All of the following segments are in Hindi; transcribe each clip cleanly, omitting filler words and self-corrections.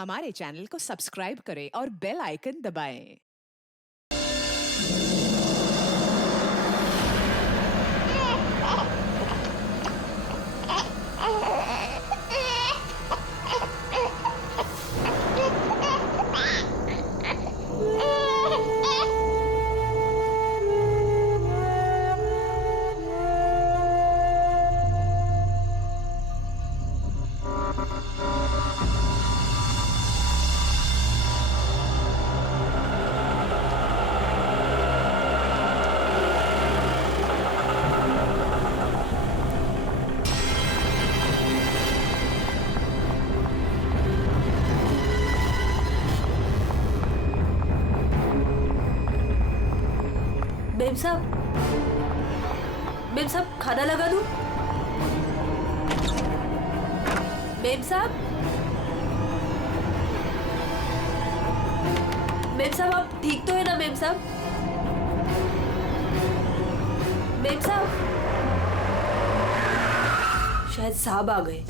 हमारे चैनल को सब्सक्राइब करें और बेल आइकन दबाएं। बेब साहब खाना लगा दूं? बेब साहब आप ठीक तो है ना? बेब साहब शायद साहब आ गए।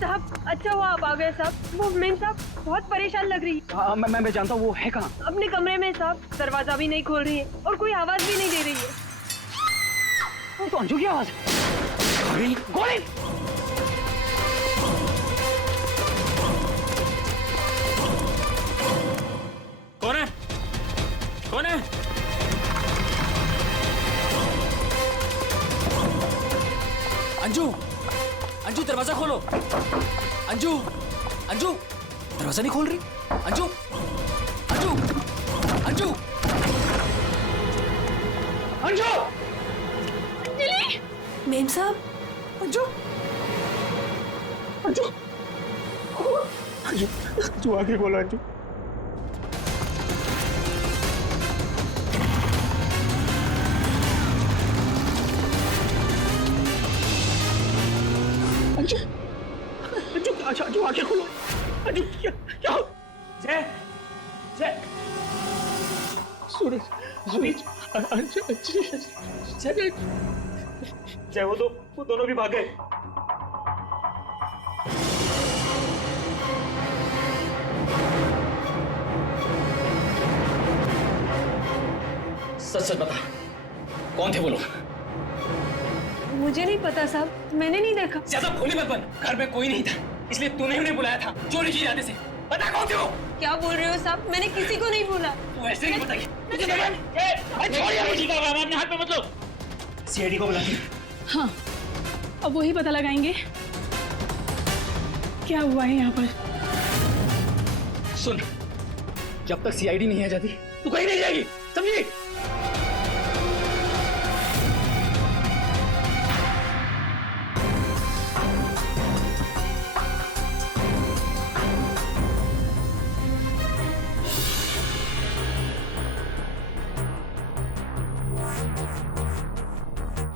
साहब अच्छा हुआ आप आ गए साहब। वो मेम साहब बहुत परेशान लग रही है। हाँ मैं जानता हूँ। वो है कहाँ? अपने कमरे में साहब, दरवाजा भी नहीं खोल रही है और कोई आवाज भी नहीं दे रही है। तो अंजू की आवाज है। गोली गोली। कौन है? कौन है? अंजू, अंजू दरवाजा खोलो। अंजू, अंजू दरवाजा नहीं खोल रही। अंजू, अंजू, अंजू, अंजू, मेम साहब, अंजू, अंजू, अंजू, अंजू आगे बोलो। अंजू, अंजू, अंजू, अंजू आगे खोलो। अंजू क्या क्या? जय, जय, सूरज, सूरज, अंजू, अंजू, जय, जय, वो दोनों भी भाग गए। सच सच बता, कौन थे वो लोग? मुझे नहीं पता साहब, मैंने नहीं देखा। ज्यादा भोली मत बन। घर में कोई नहीं था, इसलिए तूने उन्हें बुलाया था चोरी की इरादे से। बता कौन थे वो? क्या बोल रहे हो साहब? मैंने किसी को नहीं बोला। तू ऐसे नहीं बताएगी। अपने हाथ में मत लो। सीआईडी को बुलाती। हाँ, अब वही पता लगाएंगे क्या हुआ है यहाँ पर। सुन, जब तक सीआईडी नहीं आ जाती तू कहीं नहीं जाएगी, समझी?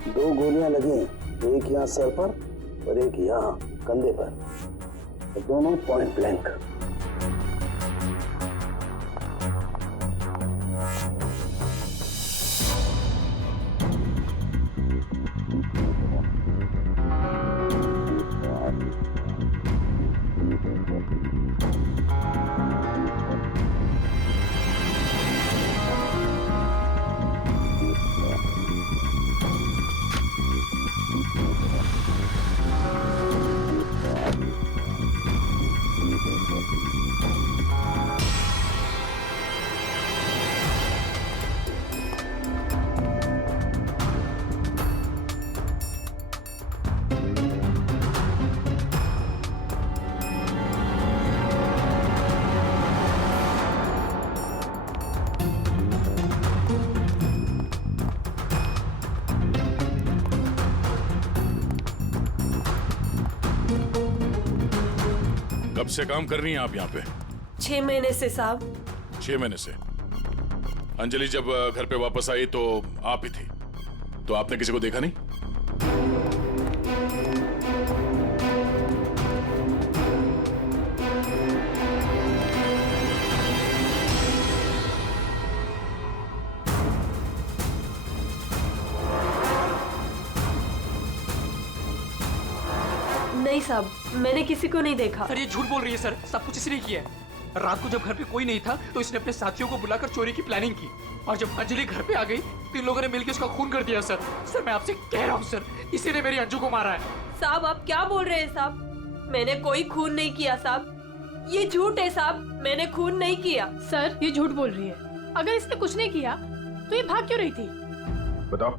दो गोलियां लगी, एक यहाँ सर पर और एक यहाँ कंधे पर, और दोनों पॉइंट ब्लैंक। कब से काम कर रही हैं आप यहाँ पे? 6 महीने से साहब। 6 महीने से। अंजलि जब घर पे वापस आई तो आप ही थी, तो आपने किसी को देखा नहीं? नहीं साहब, मैंने किसी को नहीं देखा। सर ये झूठ बोल रही है सर, सब कुछ इसने किया है। रात को जब घर पे कोई नहीं था तो इसने अपने साथियों को बुलाकर चोरी की प्लानिंग की, और जब अंजलि घर पे आ गई तो इन लोगों ने मिलकर उसका खून कर दिया। सर मैं आपसे कह रहा हूँ सर, इसी ने मेरी अंजू को मारा है। साहब आप क्या बोल रहे हैं साहब? मैंने कोई खून नहीं किया साहब, ये झूठ है साहब, मैंने खून नहीं किया। सर ये झूठ बोल रही है। अगर इसने कुछ नहीं किया तो ये भाग क्यों रही थी? बताओ,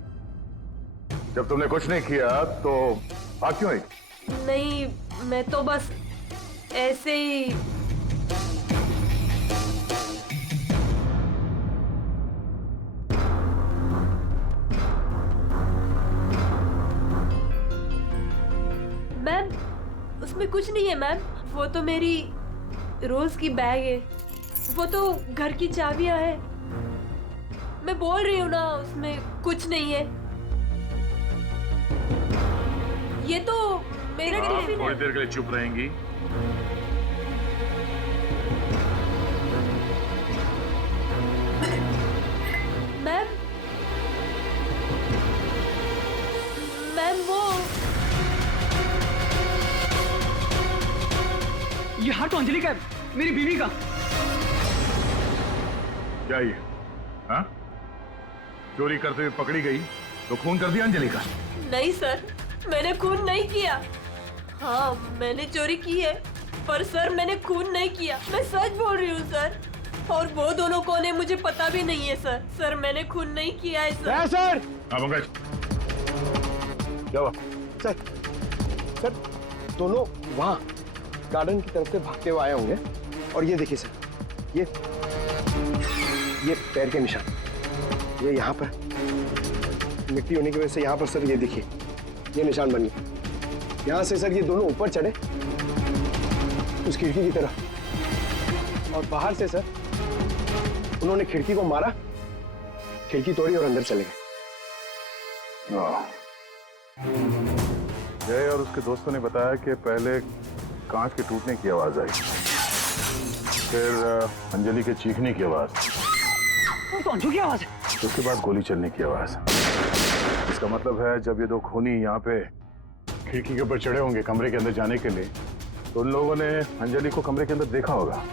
जब तुमने कुछ नहीं किया तो भाग क्यों रही? नहीं, मैं तो बस ऐसे ही। मैम, उसमें कुछ नहीं है मैम, वो तो मेरी रोज की बैग है, वो तो घर की चाबियां है। मैं बोल रही हूँ ना, उसमें कुछ नहीं है। ये तो मेरा टिफिन थोड़ी है। देर के लिए चुप रहेंगी? मैम, मैम वो ये हाथ तो अंजलि का है, मेरी बीवी का। क्या ये? हाँ? चोरी करते हुए पकड़ी गई तो खून कर दिया अंजलि का? नहीं सर, मैंने खून नहीं किया। हाँ, मैंने चोरी की है, पर सर मैंने खून नहीं किया, मैं सच बोल रही हूँ सर। और वो दोनों कौन है मुझे पता भी नहीं है सर। सर मैंने खून नहीं किया है सर। सर! हाँ पंकज, क्या हुआ? सर दोनों वहाँ गार्डन की तरफ से भागते हुए आए होंगे, और ये देखिए सर, ये पैर के निशान, ये यहाँ पर मिट्टी होने की वजह से यहाँ पर सर ये देखिए ये निशान बन गए। यहाँ से सर ये दोनों ऊपर चढ़े उस खिड़की की तरफ, और बाहर से सर उन्होंने खिड़की को मारा, खिड़की तोड़ी और अंदर चले गए। जय और उसके दोस्तों ने बताया कि पहले कांच के टूटने की आवाज आई, फिर अंजलि के चीखने की आवाज, तो अंजू की आवाज है। उसके बाद गोली चलने की आवाज। इसका मतलब है जब ये दो खूनी यहाँ पे खिड़की के ऊपर चढ़े होंगे कमरे के अंदर जाने के लिए, तो उन लोगों ने अंजलि को कमरे के अंदर देखा होगा।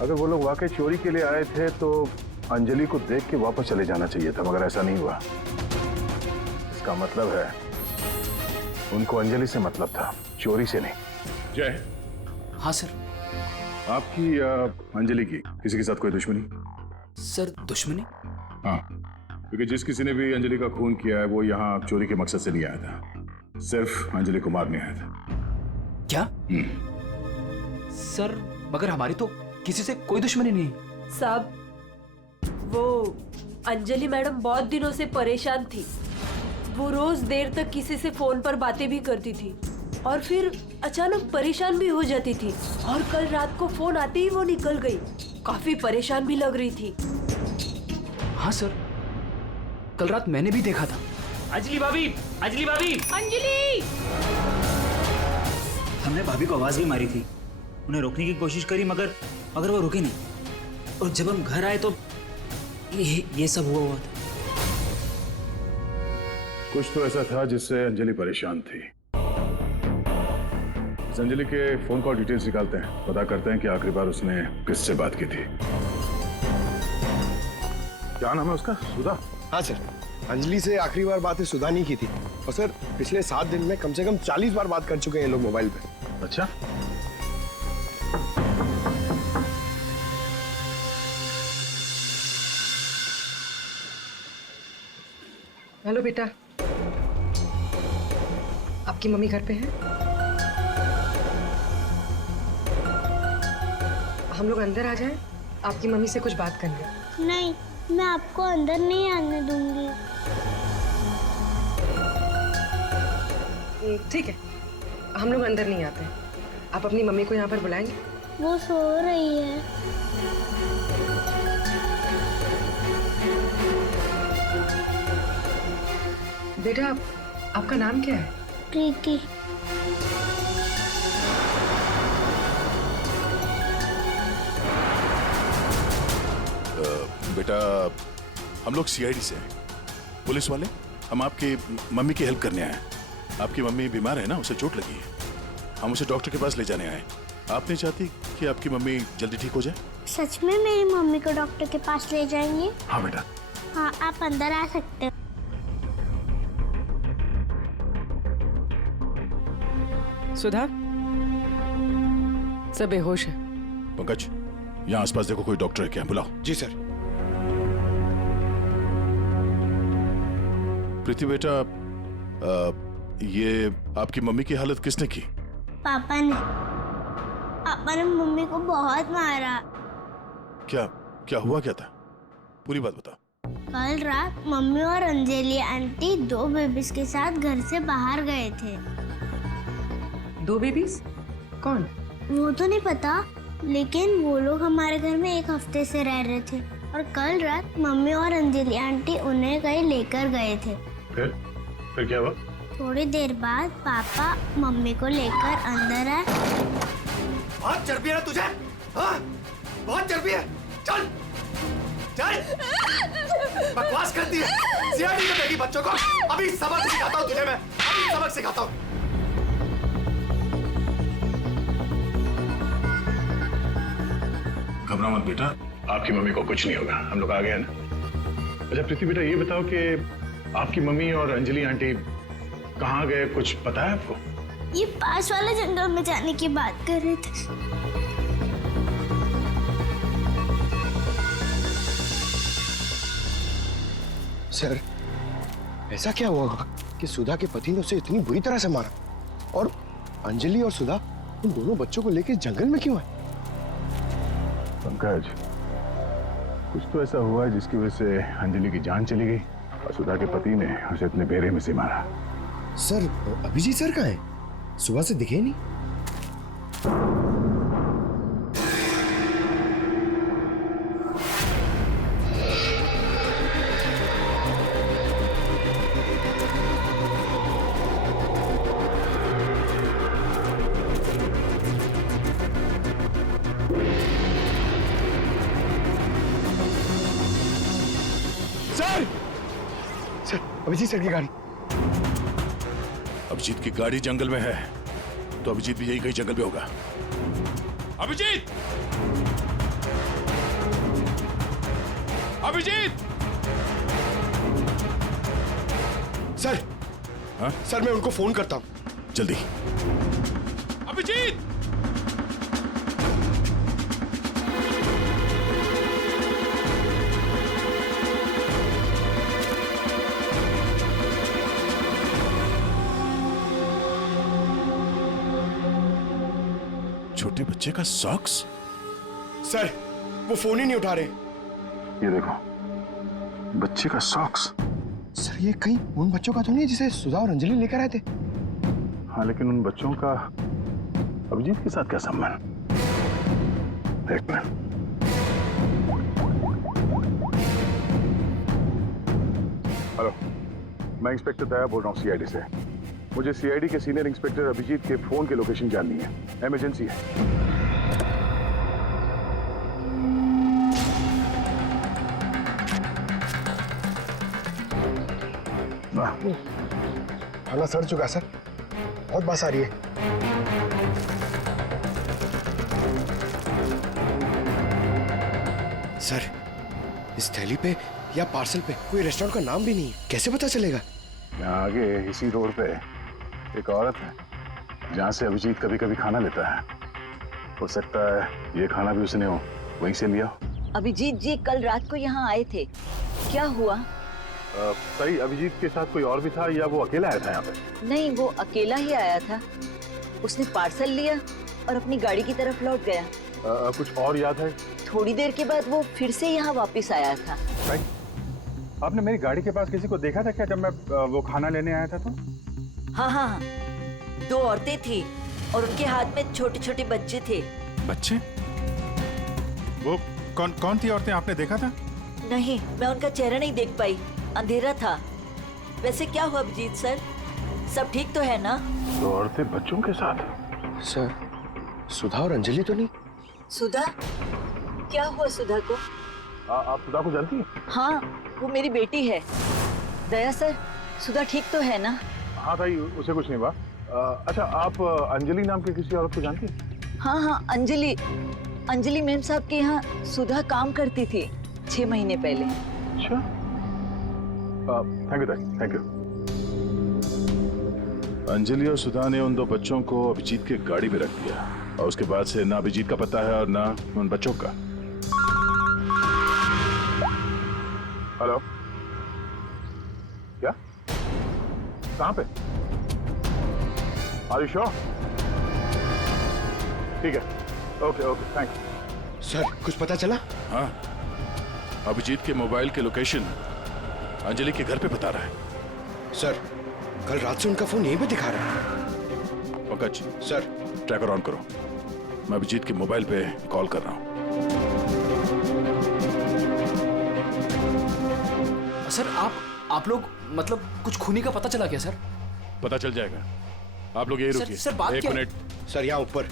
अगर वो लोग वाकई चोरी के लिए आए थे तो अंजलि को देख के वापस चले जाना चाहिए था, मगर ऐसा नहीं हुआ। इसका मतलब है उनको अंजलि से मतलब था, चोरी से नहीं। जय। हाँ सर। आपकी अंजलि की किसी के साथ कोई दुश्मनी? सर दुश्मनी? हाँ, क्योंकि जिस किसी ने भी अंजलि का खून किया है वो यहाँ चोरी के मकसद से नहीं आया था, सिर्फ अंजलि को मारने आया था। क्या? सर मगर हमारी तो किसी से कोई दुश्मनी नहीं। साहब, वो अंजलि मैडम बहुत दिनों से परेशान थी। वो रोज देर तक किसी से फोन पर बातें भी करती थी और फिर अचानक परेशान भी हो जाती थी, और कल रात को फोन आते ही वो निकल गई। काफी परेशान भी लग रही थी। हाँ सर, कल रात मैंने भी देखा था। अंजलि भाभी, अंजलि भाभी, अंजलि! हमने भाभी को आवाज भी मारी थी, उन्हें रोकने की कोशिश करी, मगर वो रुकी नहीं। और जब हम घर आए तो ये सब हुआ था। कुछ तो ऐसा था जिससे अंजलि परेशान थी। इस अंजलि के फोन कॉल डिटेल्स निकालते हैं, पता करते हैं कि आखिरी बार उसने किससे बात की थी। क्या नाम है उसका? सुधा? हाँ सर, अंजलि से आखिरी बार बात सुधा नहीं की थी, और सर पिछले 7 दिन में कम से कम 40 बार बात कर चुके हैं ये लोग मोबाइल पे। अच्छा, हेलो बेटा, आपकी मम्मी घर पे है? हम लोग अंदर आ जाएं? आपकी मम्मी से कुछ बात करनी है। नहीं, मैं आपको अंदर नहीं आने दूंगी। ठीक है, हम लोग अंदर नहीं आते। आप अपनी मम्मी को यहाँ पर बुलाएंगे? वो सो रही है। बेटा, आपका नाम क्या है? प्रीति। बेटा, हम लोग सीआईडी से हैं, पुलिस वाले। हम आपकी मम्मी की हेल्प करने आए हैं। आपकी मम्मी बीमार है ना, उसे चोट लगी है। हम उसे डॉक्टर के पास ले जाने आए। आप नहीं चाहती कि आपकी मम्मी जल्दी ठीक हो जाए? सच में मेरी मम्मी को डॉक्टर के पास ले जाएंगे? हाँ बेटा। हाँ, आप अंदर आ सकते हो। सुधा, सब बेहोश है। पंकज, यहाँ आसपास देखो कोई डॉक्टर है क्या, बुलाओ। जी सर। प्रीति बेटा, ये आपकी मम्मी की हालत किसने की? पापा ने मम्मी को बहुत मारा। क्या क्या हुआ, क्या था? पूरी बात बताओ। कल रात मम्मी और अंजलि आंटी 2 बेबीज के साथ घर से बाहर गए थे। 2 बेबीज? कौन? वो तो नहीं पता, लेकिन वो लोग हमारे घर में 1 हफ्ते से रह रहे थे और कल रात मम्मी और अंजलि आंटी उन्हें कहीं लेकर गए थे। फिर क्या हुआ? थोड़ी देर बाद पापा मम्मी को लेकर अंदर आए। बहुत चर्बी है ना तुझे? हाँ? बहुत चर्बी है। चल चल, बकवास करती है। सीआईडी में देगी बच्चों को। अभी सबक सिखाता हूँ तुझे मैं, अभी सबक सिखाता हूँ। घबरा मत बेटा, आपकी मम्मी को कुछ नहीं होगा, हम लोग आ गए हैं ना। अच्छा प्रीति बेटा, ये बताओ कि आपकी मम्मी और अंजलि आंटी कहाँ गए, कुछ पता है आपको? ये पास वाले जंगल में जाने की बात कर रहे थे। सर, ऐसा क्या हुआ कि सुधा के पति ने उसे इतनी बुरी तरह से मारा और अंजलि और सुधा उन दोनों बच्चों को लेकर जंगल में क्यों है? पंकज, कुछ तो ऐसा हुआ है जिसकी वजह से अंजलि की जान चली गई और सुधा के पति ने उसे इतने बेरे में से मारा। सर, अभिजीत सर कहाँ है? सुबह से दिखे नहीं। सर, अभिजीत सर की गाड़ी। अभिजीत की गाड़ी जंगल में है, तो अभिजीत भी यही कहीं जंगल में होगा। अभिजीत! अभिजीत! सर, हाँ? सर मैं उनको फोन करता हूँ। जल्दी। अभिजीत! छोटे बच्चे का सॉक्स? सर, वो फोन ही नहीं उठा रहे। ये देखो, बच्चे का सॉक्स। सर, ये कहीं उन बच्चों का तो नहीं जिसे सुधा और अंजलि लेकर आए थे? हाँ, लेकिन उन बच्चों का अभिजीत के साथ क्या संबंध? एक मिनट। हेलो, मैं इंस्पेक्टर दया बोल रहा हूँ सीआईडी से। मुझे सीआईडी के सीनियर इंस्पेक्टर अभिजीत के फोन की लोकेशन जाननी है, इमरजेंसी है। खाना सड़ चुका सर, बहुत बास आ रही है। सर, इस थैली पे या पार्सल पे कोई रेस्टोरेंट का नाम भी नहीं है, कैसे पता चलेगा? यहाँ आगे इसी रोड पे एक औरत है जहाँ से अभिजीत कभी कभी खाना लेता है। हो सकता है ये खाना भी उसने वहीं से लिया। अभिजीत जी कल रात को यहाँ आए थे, क्या हुआ? सही, अभिजीत के साथ कोई और भी था या वो अकेला आया था यहाँ पे? नहीं, वो अकेला ही आया था। उसने पार्सल लिया और अपनी गाड़ी की तरफ लौट गया। कुछ और याद है? थोड़ी देर के बाद वो फिर से यहाँ वापस आया था। आपने मेरी गाड़ी के पास किसी को देखा था क्या जब मैं वो खाना लेने आया था तो? हाँ हाँ, 2 औरतें थी और उनके हाथ में छोटे छोटे बच्चे थे। बच्चे? वो कौन थी औरतें, आपने देखा था? नहीं, मैं उनका चेहरा नहीं देख पाई, अंधेरा था। वैसे क्या हुआ अभिजीत सर, सब ठीक तो है ना? 2 औरतें बच्चों के साथ? सर, सुधा और अंजलि तो नहीं? सुधा? क्या हुआ सुधा को? आप सुधा को जानती हैं? हाँ, वो मेरी बेटी है। दया सर, सुधा ठीक तो है ना? हाँ भाई, उसे कुछ नहीं हुआ। अच्छा, आप अंजलि नाम के किसी औरत को जानती हैं? हाँ हाँ, अंजलि। अंजलि मैम साहब के यहाँ सुधा काम करती थी 6 महीने पहले। अच्छा, thank you, thank you. Anjali और सुधा ने उन 2 बच्चों को अभिजीत के गाड़ी में रख दिया और उसके बाद से ना अभिजीत का पता है और ना उन बच्चों का। हेलो, क्या? कहाँ पे? Are you sure? ठीक है, ओके ओके, थैंक। सर, कुछ पता चला? हाँ, अभिजीत के मोबाइल की लोकेशन अंजलि के घर पे बता रहा है। सर, कल रात से उनका फोन यहीं पे दिखा रहा है। पंकज सर, ट्रैकर ऑन करो, मैं अभिजीत के मोबाइल पे कॉल कर रहा हूँ। सर, आप लोग मतलब कुछ खूनी का पता चला क्या सर? पता चल जाएगा, आप लोग यही रुकिए। सर, बात 1 क्या? मिनट। सर, यहाँ ऊपर।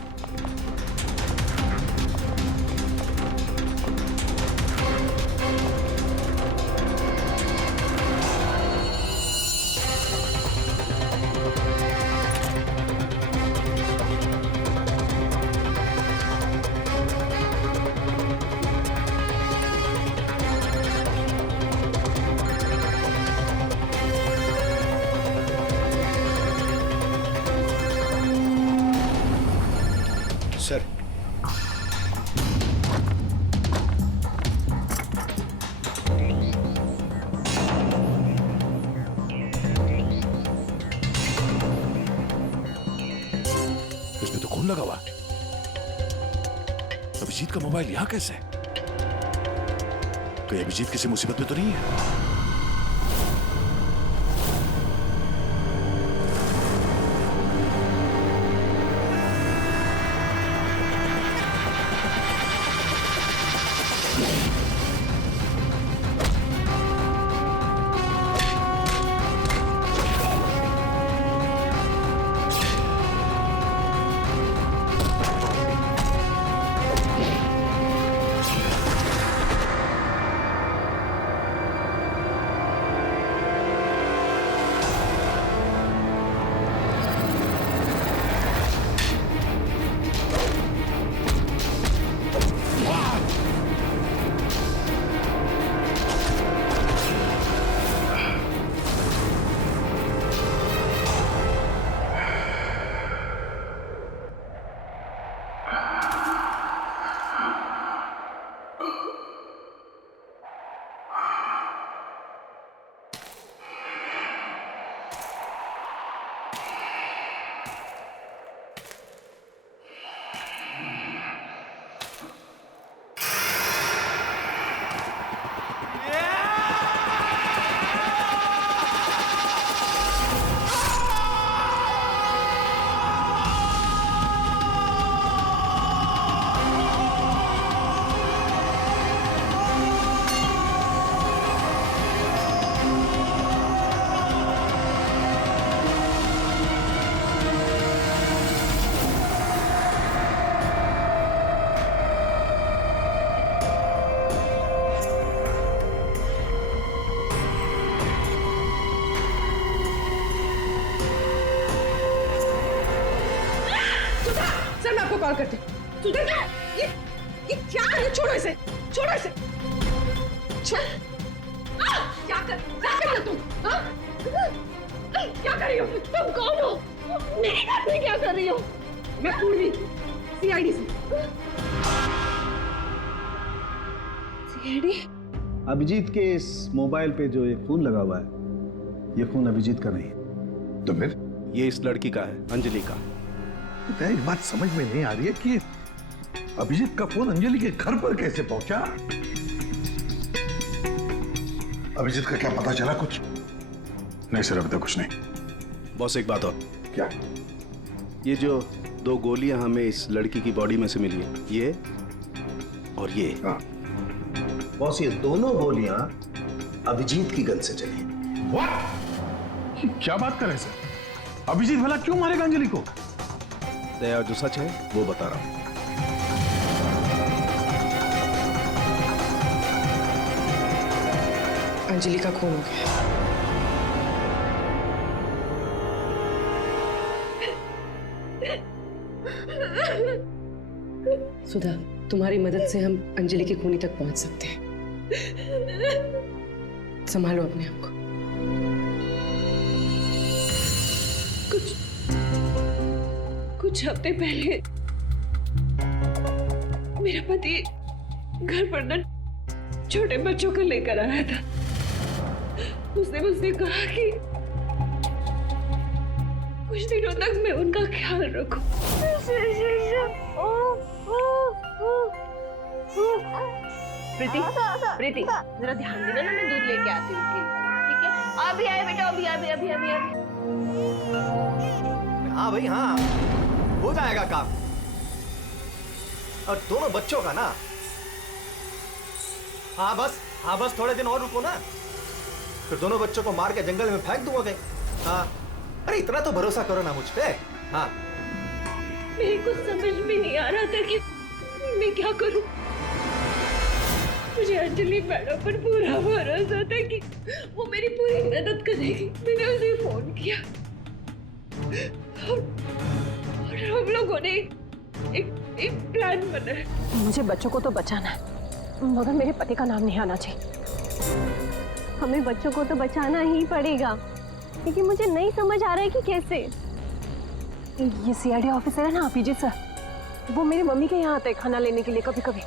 सर, इसमें तो खून लगा हुआ। अभिजीत का मोबाइल यहाँ कैसे? कहीं अभिजीत किसी मुसीबत में तो नहीं है? कॉल करते। सुधर क्या? ये क्या कर रही है? छोड़ो इसे, छोड़ो इसे। क्या कर रही हो तुम? क्या कर रही हो? तुम कौन हो? मेरे घर में क्या कर रही हो? मैं पूर्वी, सीआईडी से। सीआईडी? अभिजीत के इस मोबाइल पे जो ये फोन लगा हुआ है, ये फोन अभिजीत का नहीं है। तो फिर? ये इस लड़की का है, अंजलि का। तो एक बात समझ में नहीं आ रही है कि अभिजीत का फोन अंजलि के घर पर कैसे पहुंचा? अभिजीत का क्या पता चला कुछ? नहीं सर, अभी तक कुछ नहीं। बॉस एक बात और। क्या? ये जो 2 गोलियां हमें इस लड़की की बॉडी में से मिली है, ये और ये। हाँ। बॉस, ये दोनों गोलियां अभिजीत की गन से चली हैं। What? क्या बात कर रहे हैं सर? अभिजीत भला क्यों मारेगा अंजलि को? दया, जो सच है वो बता रहा हूं। अंजलि का खून हो गया। सुधा, तुम्हारी मदद से हम अंजलि की खूनी तक पहुंच सकते हैं। संभालो अपने आप को। कुछ हफ्ते पहले मेरा पति घर पर न छोटे बच्चों को लेकर आया था। उसने मुझसे कहा कि कुछ दिनों तक मैं उनका ख्याल रखूं। प्रीति, प्रीति, जरा ध्यान देना ना, मैं दूध लेके आती हूँ उसके लिए, ठीक है? अभी आए बेटा, अभी। हाँ भाई हाँ, हो जाएगा काम। और दोनों बच्चों का ना, हाँ बस थोड़े दिन और रुको ना, फिर दोनों बच्चों को मार के जंगल में फेंक दूंगा कहीं। हाँ, अरे इतना तो भरोसा करो ना मुझ पे। हाँ, मेरे को समझ में नहीं आ रहा था कि मैं क्या करूं। मुझे अंजलि मैडम पर पूरा भरोसा था कि वो मेरी पूरी मदद करेगी। मैंने उसे फोन किया और हम लोगों ने एक प्लान बनाया। मुझे बच्चों को तो बचाना है, मगर मेरे पति का नाम नहीं आना चाहिए। हमें बच्चों को तो बचाना ही पड़ेगा, लेकिन मुझे नहीं समझ आ रहा है कि कैसे। ये सीआईडी ऑफिसर है ना अभिजीत सर, वो मेरी मम्मी के यहाँ आते हैं खाना लेने के लिए कभी कभी।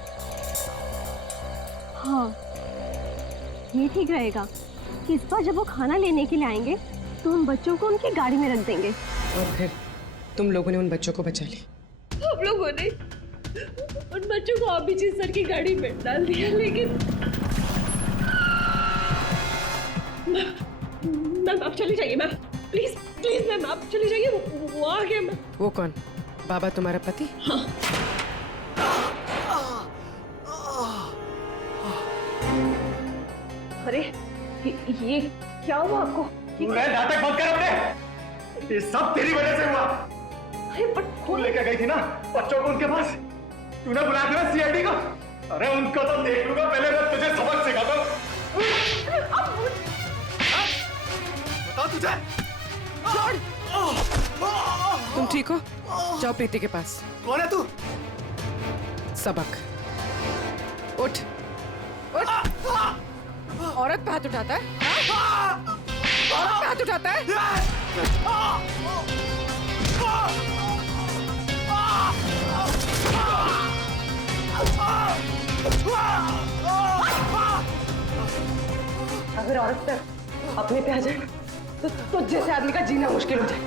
हाँ, ये ठीक रहेगा कि इस बार जब वो खाना लेने के लिए आएंगे तो हम बच्चों को उनकी गाड़ी में रख देंगे। और फिर तुम लोगों ने उन बच्चों को बचा लिया। हम लोगों ने उन बच्चों को अभिजीत सर की गाड़ी में डाल दिया, लेकिन मैम आप चली जाइए मैम, प्लीज मैम आप चली जाइए। वो आ गया मैम। वो कौन? बाबा तुम्हारा पति? हाँ। अरे ये क्या हुआ आपको? नाटक बंद कर अपने। ये सब तेरी वजह से हुआ। अरे पर तू लेकर गई थी ना बच्चों को उनके पास, तूने बुला दिया सीआईडी को। अरे उनको तो देख लूंगा, पहले मैं तुझे सबक सिखाता हूं। बता तुझे। तुम ठीक हो? जाओ प्रीति के पास। कौन है तू? सबक। उठ। औरत पे हाथ उठाता है? औरत पे हाथ उठाता है? अगर औरत पे अपने पे आ जाए तो जैसे आदमी का जीना मुश्किल हो जाए।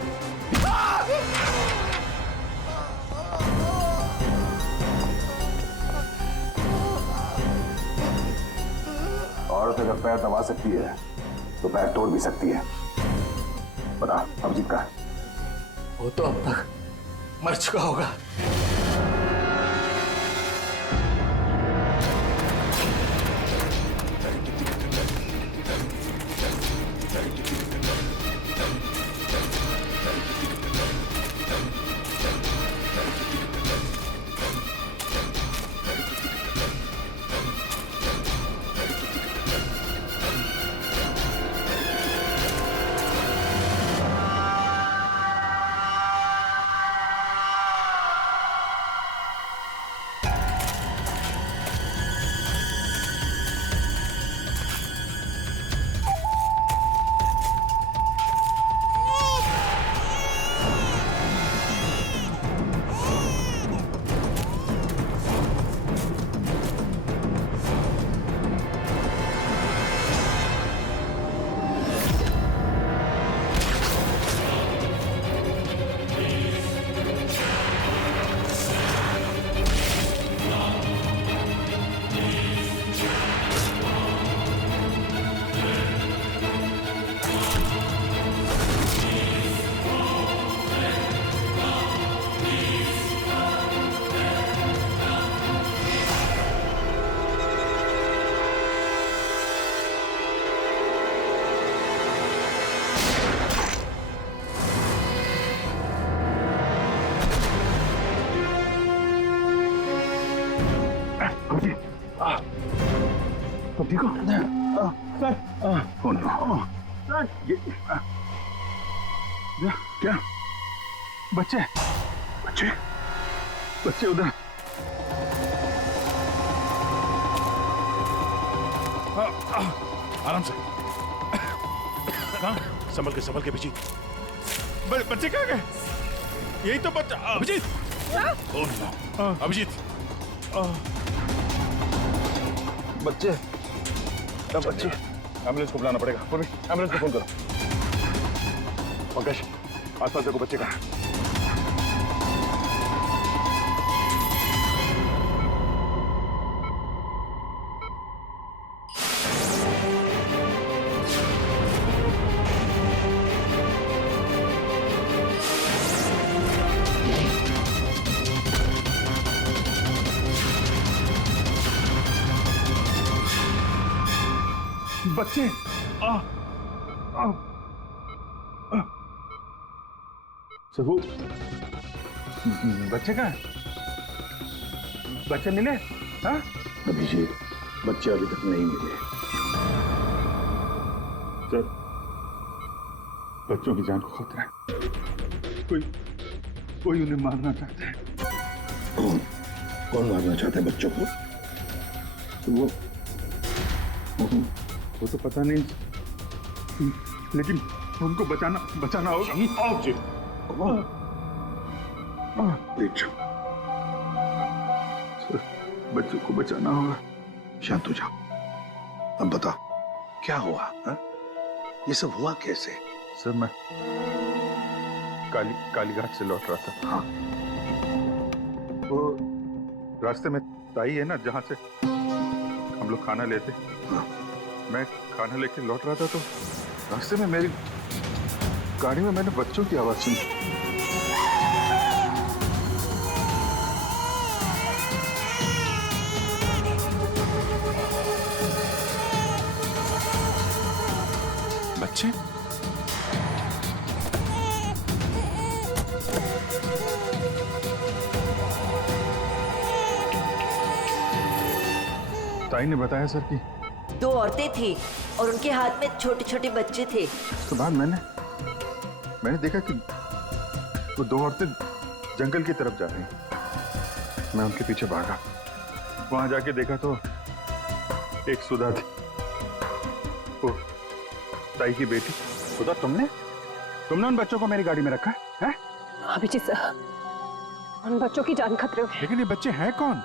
औरत अगर पैर दबा सकती है तो पैर तोड़ भी सकती है। बता अभिजीत का? वो तो अब तक मर चुका होगा। तुम ठीक हो? सर सर ये क्या? बच्चे बच्चे बच्चे उधर। आराम से। कहाँ? संभल के अभिजीत। बच्चे कहाँ गए? यही तो बच्चा। अभिजीत। Oh no. अभिजीत। बच्चे। बच्चे। एम्बुलेंस को बुलाना पड़ेगा। एम्बुलेंस को फोन करो। पंकज, आसपास देखो बच्चे कहाँ। बच्चे। सबू, बच्चे कहाँ हैं? बच्चे मिले? हाँ? अभिजीत, बच्चे अभी तक नहीं मिले। सर, बच्चों की जान को खतरा है। कोई उन्हें मारना चाहता है। कौन मारना चाहता है बच्चों को? वो तो पता नहीं, लेकिन उनको बचाना होगा। आओ जी। बच्चों को बचाना होगा। शांत हो जाओ। अब बताओ क्या हुआ? हा? ये सब हुआ कैसे? सर, मैं कालीघाट से लौट रहा था। हाँ। वो रास्ते में ताई है ना, जहाँ से हम लोग खाना लेते। हाँ। मैं खाना लेके लौट रहा था तो रास्ते में मेरी गाड़ी में मैंने बच्चों की आवाज सुनी। बच्चे? ताई ने बताया सर कि 2 औरतें थी और उनके हाथ में छोटे छोटे बच्चे थे। उसके बाद मैंने देखा कि वो 2 औरतें जंगल की तरफ जा रही हैं। मैं उनके पीछे भागा। वहां जाके देखा तो एक सुधा थी, वो ताई की बेटी। सुधा, तुमने उन बच्चों को मेरी गाड़ी में रखा है? अभिजीत सर, उन बच्चों की जान खतरे में। लेकिन ये बच्चे हैं कौन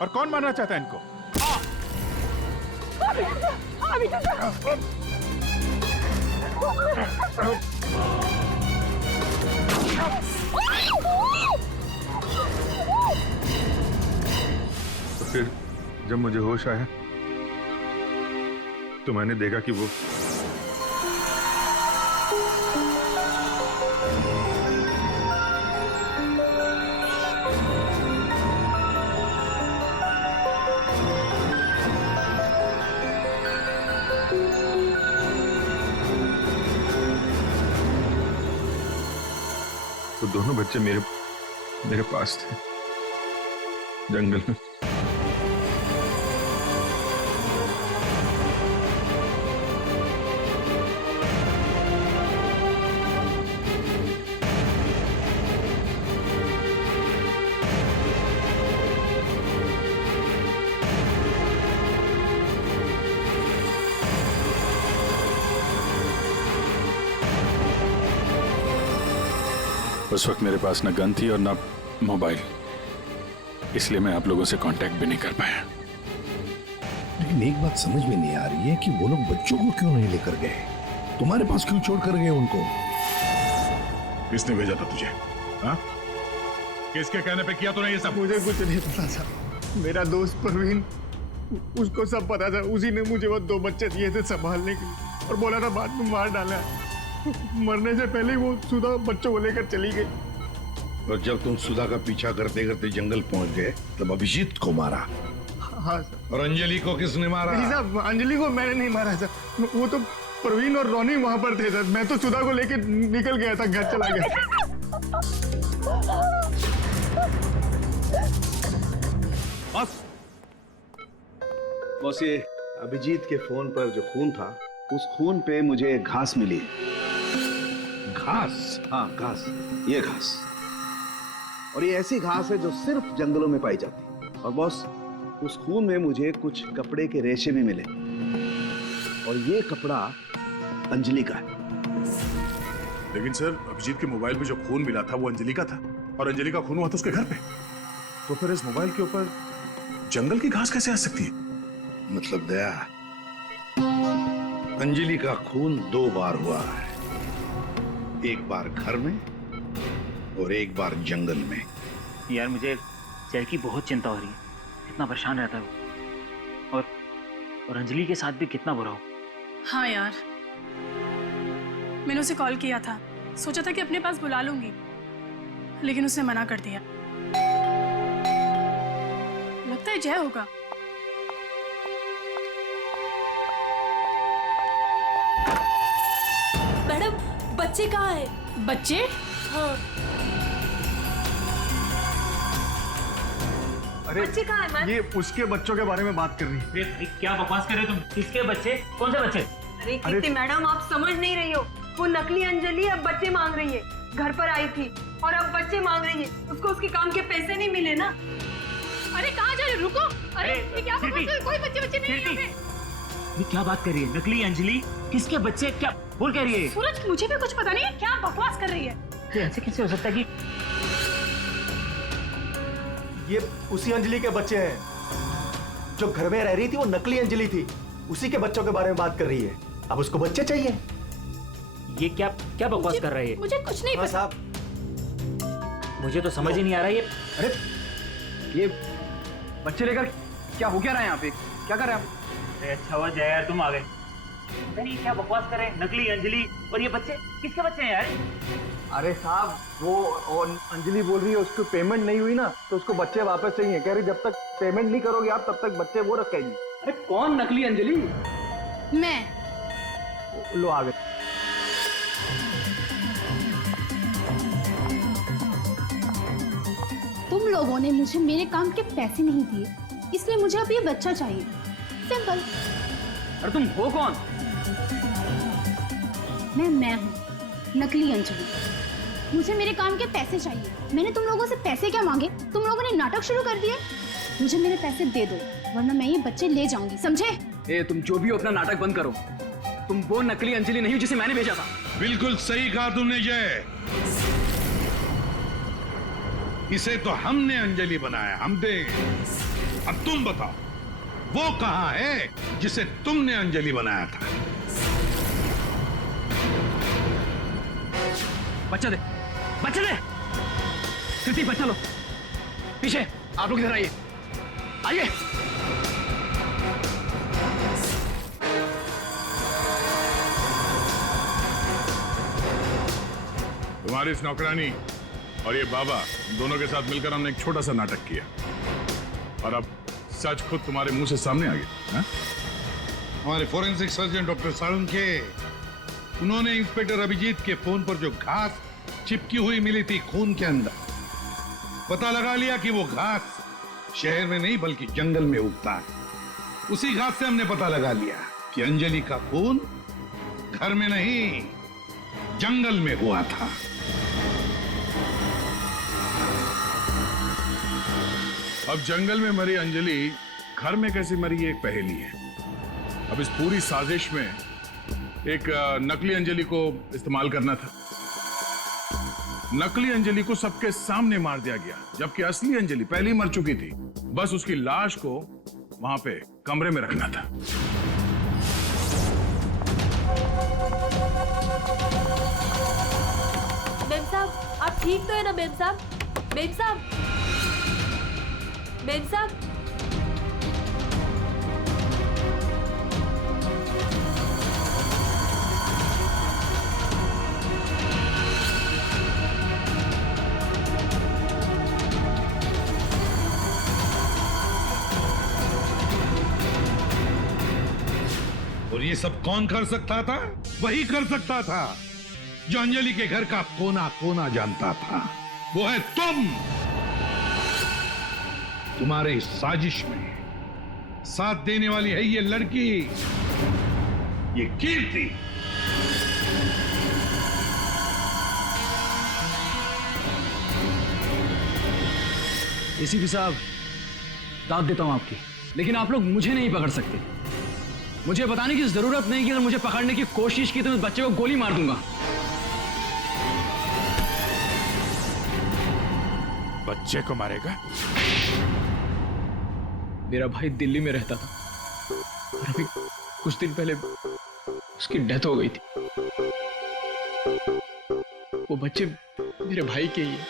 और कौन मारना चाहता है इनको? तो फिर जब मुझे होश आया तो मैंने देखा कि वो दोनों बच्चे मेरे पास थे जंगल में। उस वक्त मेरे पास न गन थी और न मोबाइल, इसलिए मैं आप लोगों से कांटेक्ट भी नहीं कर पाया। लेकिन एक बात समझ में नहीं आ रही है कि वो लोग बच्चों को क्यों नहीं लेकर गए? तुम्हारे पास क्यों छोड़ कर गए उनको? किसने भेजा था तुझे? हाँ? किसके कहने पे किया तूने ये सब? मुझे कुछ नहीं पता था। मेरा दोस्त परवीन, उसको सब पता था। उसी ने मुझे वो 2 बच्चे दिए थे संभालने के लिए और बोला था बाद में मार डाला। मरने से पहले वो सुधा बच्चों को लेकर चली गई। और जब तुम सुधा का पीछा करते करते जंगल पहुंच गए तब अभिजीत को मारा? हाँ सर। और अंजलि को किसने मारा? नहीं साहब, अंजलि को मैंने नहीं मारा सर। वो तो प्रवीण और रोनी वहां पर थे सर। मैं तो सुधा को लेकर निकल गया था, घर चला गया। बस ये अभिजीत के फोन पर जो खून था, उस खून पे मुझे घास मिली। घास? हाँ घास, ये घास। और ये ऐसी घास है जो सिर्फ जंगलों में पाई जाती है। और बॉस, उस खून में मुझे कुछ कपड़े के रेशे भी मिले और ये कपड़ा अंजलि का है। लेकिन सर, अभिजीत के मोबाइल पे जो खून मिला था वो अंजलि का था और अंजलि का खून हुआ था उसके घर पे। तो फिर इस मोबाइल के ऊपर जंगल की घास कैसे आ सकती है? मतलब दया, अंजलि का खून 2 बार हुआ है, एक बार घर में और एक बार जंगल में। यार मुझे जय की बहुत चिंता हो रही है, कितना परेशान रहता है वो, और अंजलि के साथ भी कितना बुरा हो। हाँ यार, मैंने उसे कॉल किया था, सोचा था कि अपने पास बुला लूंगी, लेकिन उसने मना कर दिया। लगता है जय होगा। मैडम, बच्चे कहाँ हैं? बच्चे? हाँ। अरे बच्चे कहाँ हैं मैम? ये उसके बच्चों के बारे में बात कर रही है। भाई क्या बकवास कर रहे हो तुम? किसके बच्चे? कौन से बच्चे? अरे कीर्ति मैडम, आप समझ नहीं रही हो। वो नकली अंजलि अब बच्चे मांग रही है। घर पर आई थी और अब बच्चे मांग रही है। उसको उसके काम के पैसे नहीं मिले ना। अरे कहाँ जा रहे हो? रुको। अरे ये क्या बकवास है? कोई बच्चे नहीं है यहाँ पे। ये क्या बात कर रही है? नकली अंजलि? किसके बच्चे? क्या बोल कह रही है? सूरज, मुझे भी कुछ पता नहीं है, क्या बकवास कर रही है? ये ऐसे कैसे हो सकता है कि ये उसी अंजलि के बच्चे हैं जो घर में रह रही थी। वो नकली अंजलि थी, उसी के बच्चों के बारे में बात कर रही है। अब उसको बच्चे चाहिए। ये क्या बकवास कर रही है? मुझे कुछ नहीं पता। मुझे तो समझ ही नहीं आ रहा है ये। अरे ये बच्चे लेकर क्या हो क्या रहा है यहाँ पे? क्या कर रहे हैं आप? अरे अच्छा हुआ जय यार तुम आ गए। नहीं क्या बकवास कर रहे हैं? नकली अंजलि और ये बच्चे किसके बच्चे हैं यार? अरे साहब, वो अंजलि बोल रही है उसको पेमेंट नहीं हुई ना, तो उसको बच्चे वापस चाहिए। कह रही जब तक पेमेंट नहीं करोगे आप तब तक बच्चे वो रखेगी। अरे कौन नकली अंजलि? मैं। लो आ गए। तुम लोगों ने मुझे मेरे काम के पैसे नहीं दिए, इसलिए मुझे अब ये बच्चा चाहिए। सिंपल। अरे तुम हो कौन? मैं हूँ नकली अंजलि। मुझे मेरे काम के पैसे चाहिए। मैंने तुम लोगों से पैसे क्या मांगे? तुम लोगों ने नाटक शुरू कर दिया। मुझे मेरे पैसे दे दो, वरना मैं ये बच्चे ले जाऊंगी, समझे? ए, तुम जो भी हो अपना नाटक बंद करो। तुम वो नकली अंजलि नहीं हो जिसे मैंने भेजा था। बिल्कुल सही कहा तुमने जय। इसे तो हमने अंजलि बनाया, हम दे। अब तुम बताओ वो कहां है जिसे तुमने अंजलि बनाया था? बच्चा दे, बच्चा दे। कृति बच्चा लो। पीछे आप लोग इधर आइए, आइए। तुम्हारी इस नौकरानी और ये बाबा दोनों के साथ मिलकर हमने एक छोटा सा नाटक किया और अब सच खुद तुम्हारे मुंह से सामने आ गया। हमारे फोरेंसिक सर्जन डॉक्टर साळुंखे, उन्होंने इंस्पेक्टर अभिजीत के फोन पर जो घास चिपकी हुई मिली थी खून के अंदर, पता लगा लिया कि वो घास शहर में नहीं बल्कि जंगल में उगता है। उसी घास से हमने पता लगा लिया कि अंजलि का खून घर में नहीं जंगल में हुआ था। अब जंगल में मरी अंजलि घर में कैसे मरी ये एक पहेली है। अब इस पूरी साजिश में एक नकली अंजलि को इस्तेमाल करना था। नकली अंजलि को सबके सामने मार दिया गया, जबकि असली अंजलि पहले ही मर चुकी थी। बस उसकी लाश को वहां पे कमरे में रखना था। मेम साहब, आप ठीक तो है ना मेम साहब? मेम साहब, मेम साहब। और ये सब कौन कर सकता था? वही कर सकता था जो अंजलि के घर का कोना कोना जानता था। वो है तुम। तुम्हारे इस साजिश में साथ देने वाली है ये लड़की, ये कीर्ति। एसीपी साहब, दाद देता हूं आपकी, लेकिन आप लोग मुझे नहीं पकड़ सकते। मुझे बताने की जरूरत नहीं कि अगर मुझे पकड़ने की कोशिश की तो मैं बच्चे को गोली मार दूंगा। बच्चे को मारेगा? मेरा भाई दिल्ली में रहता था और अभी कुछ दिन पहले उसकी डेथ हो गई थी। वो बच्चे मेरे भाई के ही हैं।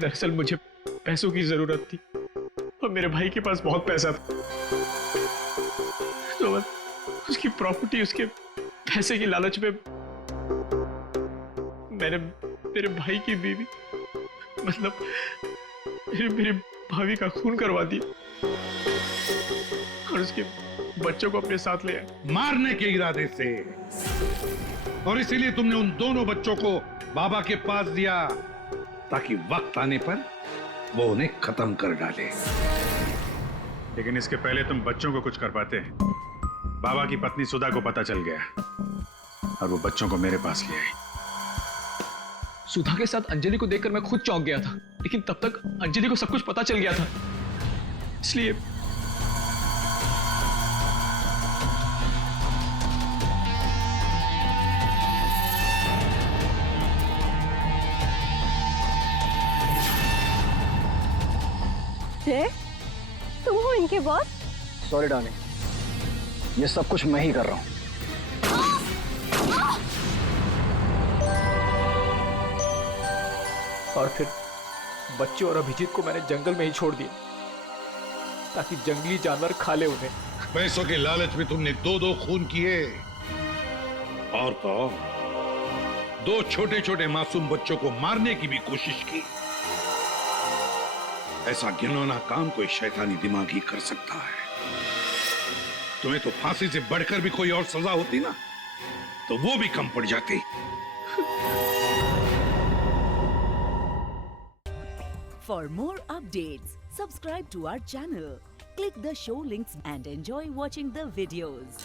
दरअसल मुझे पैसों की जरूरत थी और मेरे भाई के पास बहुत पैसा था, तो उसकी प्रॉपर्टी, उसके पैसे की लालच में मैंने मेरे भाई की बीवी, मतलब मेरी भाभी का खून करवा दिया और उसके बच्चों को अपने साथ ले आया मारने के इरादे से। और इसीलिए तुमने उन दोनों बच्चों को बाबा के पास दिया ताकि वक्त आने पर वो उन्हें खत्म कर डाले। लेकिन इसके पहले तुम बच्चों को कुछ कर पाते। बाबा की पत्नी सुधा को पता चल गया और वो बच्चों को मेरे पास ले आई। सुधा के साथ अंजलि को देखकर मैं खुद चौंक गया था, लेकिन तब तक अंजलि को सब कुछ पता चल गया था, इसलिए जय, तुम हो इनके बॉस? सॉरी डार्लिंग, ये सब कुछ मैं ही कर रहा हूं। और फिर बच्चे और अभिजीत को मैंने जंगल में ही छोड़ दिया ताकि जंगली जानवर खा ले उन्हें। पैसों के लालच में तुमने दो खून किए और तो दो छोटे छोटे मासूम बच्चों को मारने की भी कोशिश की। ऐसा घिनौना काम कोई शैतानी दिमाग ही कर सकता है। तुम्हें तो फांसी से बढ़कर भी कोई और सजा होती ना, तो वो भी कम पड़ जाती। For more updates, subscribe to our channel, click the show links and enjoy watching the videos.